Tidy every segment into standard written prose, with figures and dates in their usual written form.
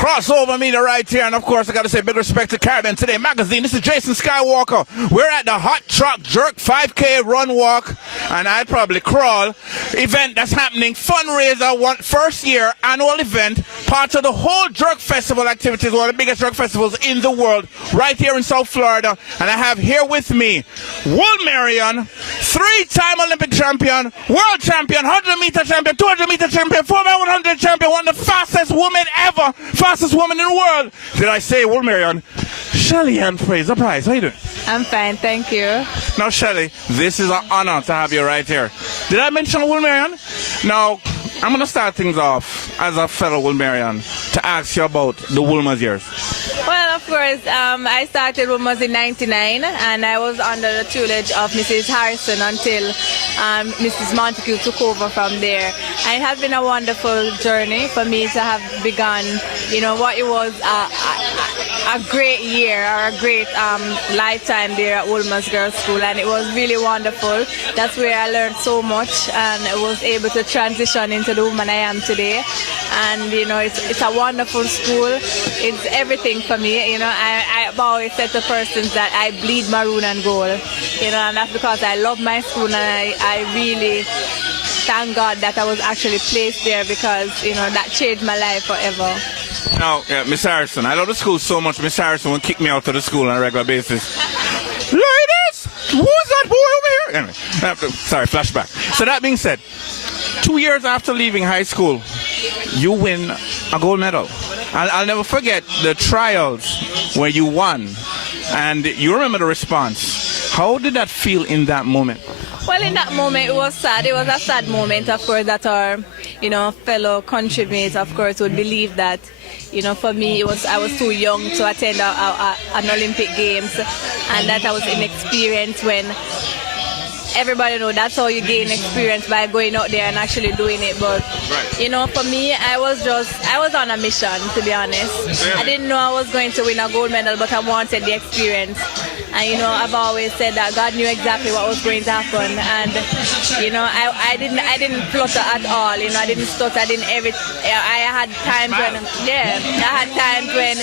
Crossover meter right here, and of course I got to say big respect to Caribbean Today Magazine. This is Jason Skywalker. We're at the Hot Truck Jerk 5K Run Walk, and I'd probably crawl event that's happening, fundraiser, first year annual event, part of the whole Jerk Festival activities, one of the biggest jerk festivals in the world, right here in South Florida. And I have here with me Wolmerian, 3-time Olympic champion, world champion, 100-meter champion, 200-meter champion, 4x100 champion, one of the fastest women ever, fastest woman in the world. Did I say Wolmerian? Shelly-Ann Fraser-Pryce, how you doing? I'm fine, thank you. Now, Shelly, this is an honor to have you right here. Did I mention Wolmerian? Now, I'm going to start things off as a fellow Wolmerian to ask you about the Wolmer's years. Well, of course, I started Wolmer's in '99, and I was under the tutelage of Mrs. Harrison until Mrs. Montague took over from there. And it has been a wonderful journey for me to have begun, what it was a great year or a great lifetime there at Wolmer's Girls School, and it was really wonderful. That's where I learned so much, and I was able to transition into the woman I am today. And it's a wonderful school. It's everything for me. I've always said to persons that I bleed maroon and gold. And that's because I love my school, and I really thank God that I was actually placed there, because that changed my life forever. Now, Miss Harrison, I love the school so much. Miss Harrison will kick me out of the school on a regular basis. Ladies, who is that boy over here? Anyway, sorry, flashback. So that being said, 2 years after leaving high school, you win a gold medal. I'll never forget the trials where you won, and you remember the response. How did that feel in that moment? Well, in that moment, it was sad. It was a sad moment, of course, that our, fellow countrymates, of course, would believe that, for me, I was too young to attend an Olympic Games, and that I was inexperienced when everybody knows that's how you gain experience, by going out there and actually doing it. But for me, I was on a mission, to be honest. I didn't know I was going to win a gold medal, but I wanted the experience. And I've always said that God knew exactly what was going to happen, and I didn't flutter at all. I didn't stutter. I had times when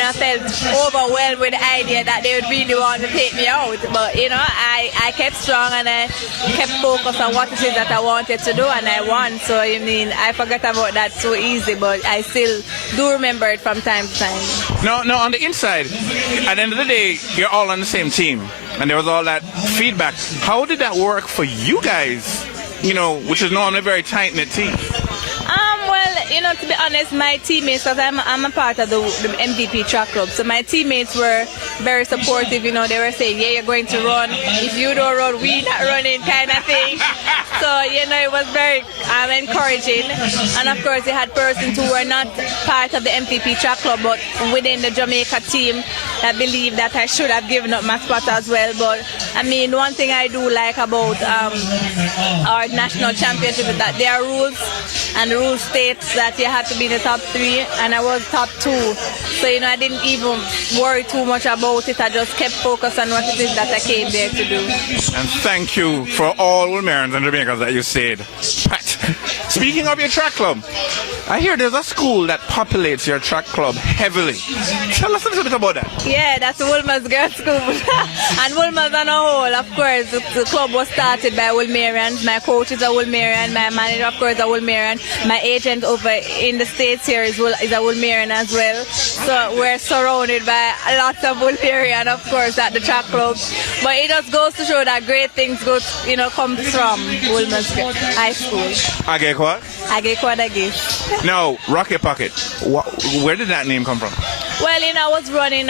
I felt overwhelmed with the idea that they would really want to take me out. But I kept strong, and I kept focused on what it is that I wanted to do, and I won. So I forgot about that so easy, but I still do remember it from time to time. No, on the inside, at the end of the day, you're all on the same team, and there was all that feedback. How did that work for you guys, which is normally a very tight-knit team? Well, to be honest, my teammates, because I'm a part of the MVP track club, so my teammates were very supportive. They were saying, yeah, you're going to run. If you don't run, we're not running, kind of thing. So, it was very encouraging. And of course, they had persons who were not part of the MVP track club, but within the Jamaica team that believed that I should have given up my spot as well. But, one thing I do like about our national championship is that there are rules, and the rules states that you have to be in the top 3, and I was top 2. So, I didn't even worry too much about it. I just kept focused on what it is that I came there to do. And thank you for all Wolmerians and Jamaicans that you said. Pat, speaking of your track club, I hear there's a school that populates your track club heavily. Tell us a little bit about that. Yeah, that's Wolmer's Girls School. And Wolmer's on a whole, of course, the club was started by Wolmerians. My coach is a Wolmerian. My manager, of course, is a Wolmerian. My agent over in the States here is a Wolmerian as well. So we're surrounded by lots of Wolmerian, of course, at the track club. But it just goes to show that great things come from Wolmer's High School. Agekwa? Agekwa Dagis. Now, Rocket Pocket, where did that name come from? Well, I was running,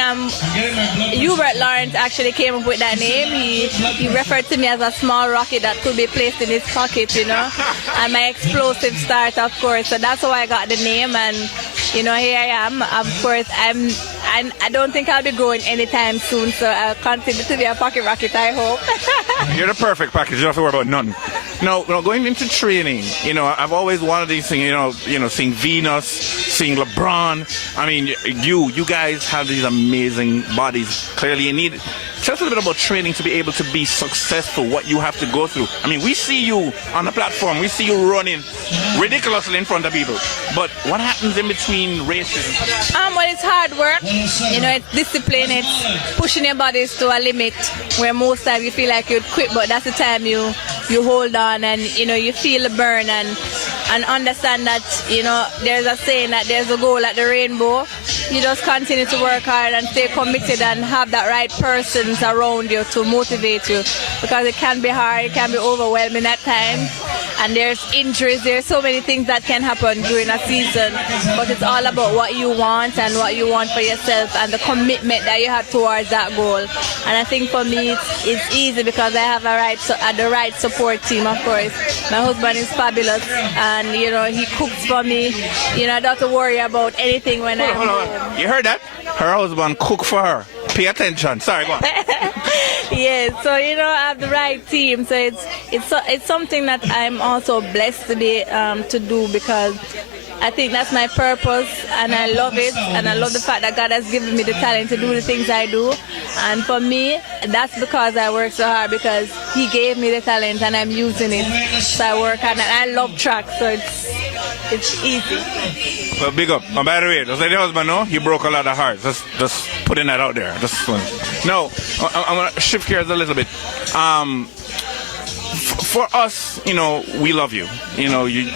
Hubert Lawrence actually came up with that name. He referred to me as a small rocket that could be placed in his pocket, and my explosive start, of course. So that's how I got the name, and, here I am. Of course, I don't think I'll be growing anytime soon, so I'll continue to be a pocket rocket, I hope. You're the perfect package. You don't have to worry about none. Now, going into training, I've always wanted these things, seeing Venus, seeing LeBron. You guys have these amazing bodies. Clearly, you need Tell us a little bit about training to be able to be successful, what you have to go through. I mean, we see you on the platform, we see you running ridiculously in front of people, but what happens in between races? Well, it's hard work, it's discipline, it's pushing your bodies to a limit where most times you feel like you'd quit, but that's the time you hold on and, you feel the burn and understand that, there's a saying that there's a goal at the rainbow. You just continue to work hard and stay committed and have that right persons around you to motivate you, because it can be hard, it can be overwhelming at times, and there's injuries, there's so many things that can happen during a season, but it's all about what you want and what you want for yourself and the commitment that you have towards that goal. And I think for me it's easy because I have the right support team, of course. My husband is fabulous and he cooks for me. I don't have to worry about anything when I'm home. You heard that? Her husband cook for her. Pay attention. Sorry, go on. Yes, so I have the right team. So it's something that I'm also blessed to be to do, because I think that's my purpose and I love it, and I love the fact that God has given me the talent to do the things I do. And for me, that's because I work so hard, because He gave me the talent and I'm using it. So I work hard and I love track, so it's easy. Well, big up. And by the way, just let your husband know, he broke a lot of hearts. Just putting that out there. No, I'm going to shift gears a little bit. For us, we love you.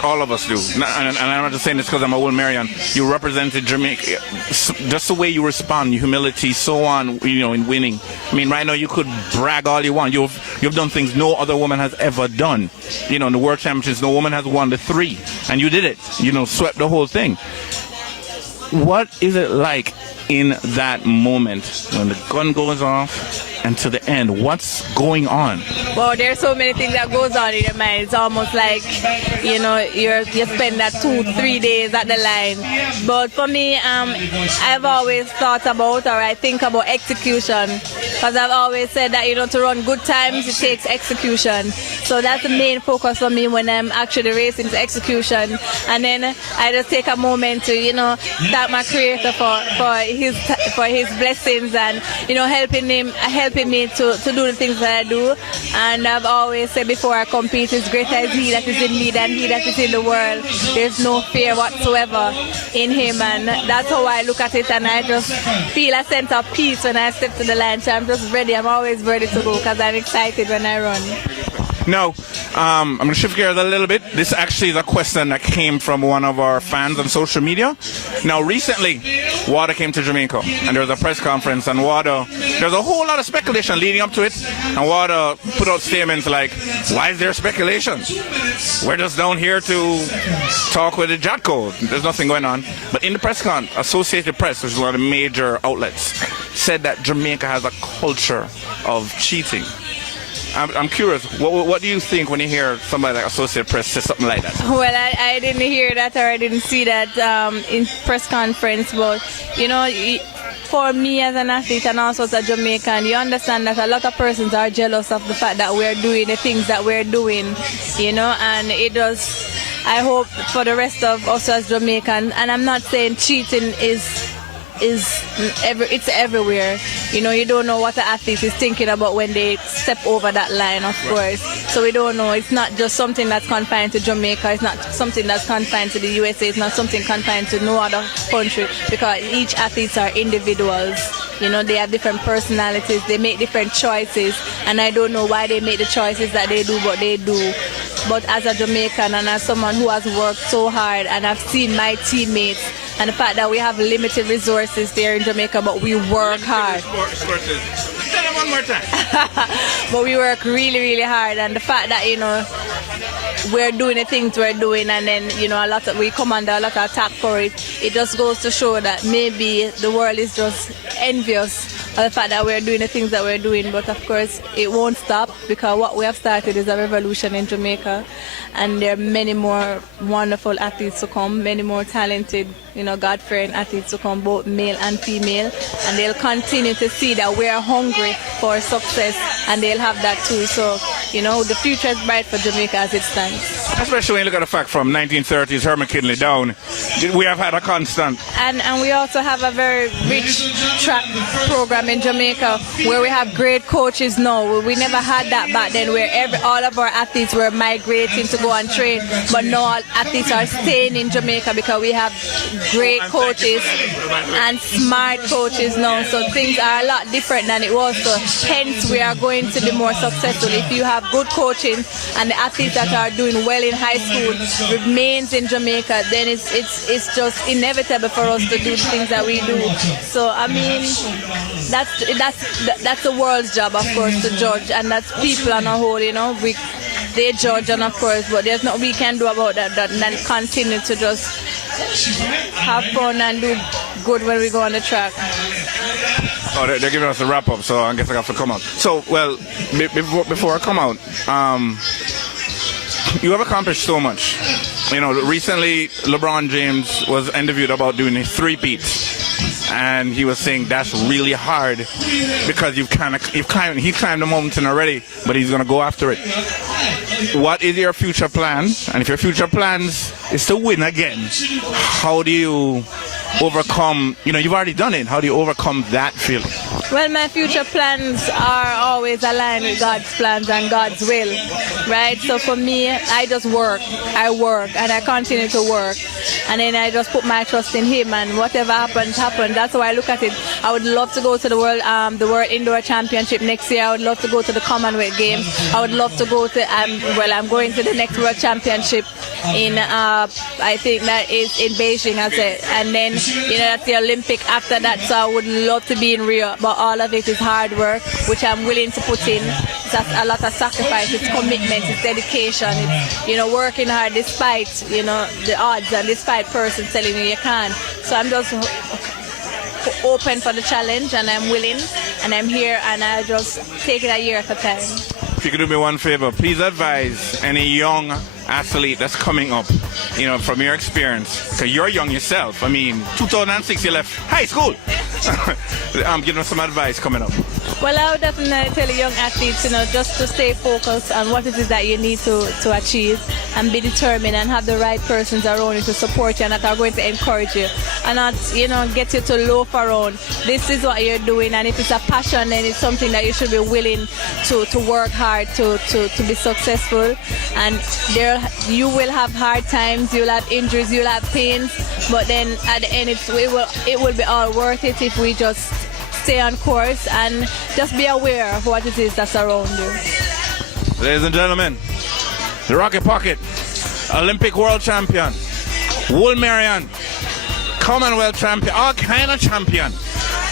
All of us do. And I'm not just saying this because I'm a Wolmerian. You represented Jamaica. Just the way you respond, your humility, so on, in winning. I mean, right now you could brag all you want. You've done things no other woman has ever done. In the World Championships, no woman has won the 3. And you did it. Swept the whole thing. What is it like in that moment when the gun goes off and to the end? What's going on? Well, there's so many things that goes on in your mind. It's almost like, you spend that 2-3 days at the line. But for me, I've always thought about, or I think about execution, because I've always said that, to run good times, it takes execution. So that's the main focus for me when I'm actually racing, to execution. And then I just take a moment to, thank my Creator for his blessings and, helping me to do the things that I do. And I've always said before I compete, it's greater is He that is in me than he that is in the world. There's no fear whatsoever in Him, and that's how I look at it, and I just feel a sense of peace when I step to the line. So I'm just ready. I'm always ready to go because I'm excited when I run. Now, I'm going to shift gears a little bit. This actually is a question that came from one of our fans on social media. Now, recently, Wada came to Jamaica, and there was a press conference, and there's a whole lot of speculation leading up to it, and Wada put out statements like, why is there speculation? We're just down here to talk with the Jatco. There's nothing going on. But in the press con, Associated Press, which is one of the major outlets, said that Jamaica has a culture of cheating. I'm curious, what do you think when you hear somebody like Associated Press say something like that? Well, I didn't hear that, or I didn't see that in press conference, but, for me as an athlete and also as a Jamaican, you understand that a lot of persons are jealous of the fact that we're doing the things that we're doing, and it does, I hope for the rest of us as Jamaicans, and I'm not saying cheating it's everywhere. You don't know what the athlete is thinking about when they step over that line, of course. So we don't know. It's not just something that's confined to Jamaica. It's not something that's confined to the USA. It's not something confined to no other country, because each athletes are individuals. They have different personalities. They make different choices, and I don't know why they make the choices that they do, but they do. But as a Jamaican and as someone who has worked so hard, and I've seen my teammates, and the fact that we have limited resources there in Jamaica, but we work hard. Tell them one more time. But we work really, really hard, and the fact that, we're doing the things we're doing, and then, we come under a lot of attack for it. It just goes to show that maybe the world is just envious of the fact that we're doing the things that we're doing. But of course, it won't stop, because what we have started is a revolution in Jamaica, and there are many more wonderful athletes to come, many more talented, God-fearing athletes to come, both male and female, and they'll continue to see that we're hungry for success, and they'll have that too. So, the future is bright for Jamaica as it stands. Especially when you look at the fact from 1930s, Herman McKinley down, we have had a constant. And we also have a very rich track program in Jamaica where we have great coaches now. We never had that back then where all of our athletes were migrating to go and train, but now all athletes are staying in Jamaica because we have great coaches and smart coaches now. So things are a lot different than it was. So hence we are going to be more successful. If you have good coaching and the athletes that are doing well in high school remains in Jamaica, then it's just inevitable for us to do the things that we do. So I mean, that's the world's job, of course, to judge, and that's people on a whole, you know. They judge, and of course, but there's nothing we can do about that than continue to just have fun and do good when we go on the track. Oh, they're giving us a wrap up, so I guess I have to come out. So, well, before I come out, you have accomplished so much. You know, recently LeBron James was interviewed about doing his three-peats, and he was saying that's really hard because he climbed the mountain already, but he's gonna go after it. What is your future plans? And if your future plans is to win again, how do you overcome, you know, you've already done it, how do you overcome that feeling? Well, my future plans are always aligned with God's plans and God's will, right? So for me, I just work, and I continue to work, and then I just put my trust in Him, and whatever happens, happens. That's how I look at it. I would love to go to the World Indoor Championship next year. I would love to go to the Commonwealth Games. I would love to go to, I'm going to the next World Championship in, I think that is in Beijing, I said, and then, you know, that's the Olympic after that, so I would love to be in Rio, but all of it is hard work, which I'm willing to put in. It's a lot of sacrifice, it's commitment, it's dedication, it's, you know, working hard despite, you know, the odds and despite persons telling you can't. So I'm just open for the challenge, and I'm willing, and I'm here, and I just take it a year at a time. If you could do me one favor, please advise any young athlete that's coming up, you know, from your experience, because you're young yourself. I mean, 2006 you left high school. Give them some advice coming up. Well, I would definitely tell young athletes, you know, just to stay focused on what it is that you need to achieve, and be determined, and have the right persons around you to support you and that are going to encourage you, and not, you know, get you to loaf around. This is what you're doing, and if it's a passion, then it's something that you should be willing to work hard to be successful. And you will have hard times, you'll have injuries, you'll have pains, but then at the end it will be all worth it if we just stay on course and just be aware of what it is that's around you. Ladies and gentlemen, the Rocket Pocket, Olympic world champion, Wolmerian, Commonwealth champion, all kind of champion,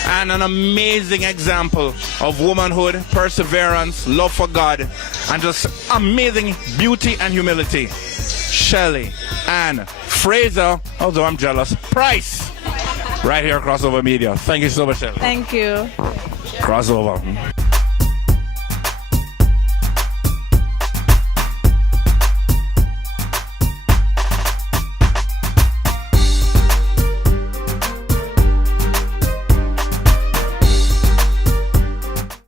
and an amazing example of womanhood, perseverance, love for God, and just amazing beauty and humility. Shelly-Ann Fraser, although I'm jealous, Pryce, right here at Crossover Media. Thank you so much, Shelly. Thank you. Crossover.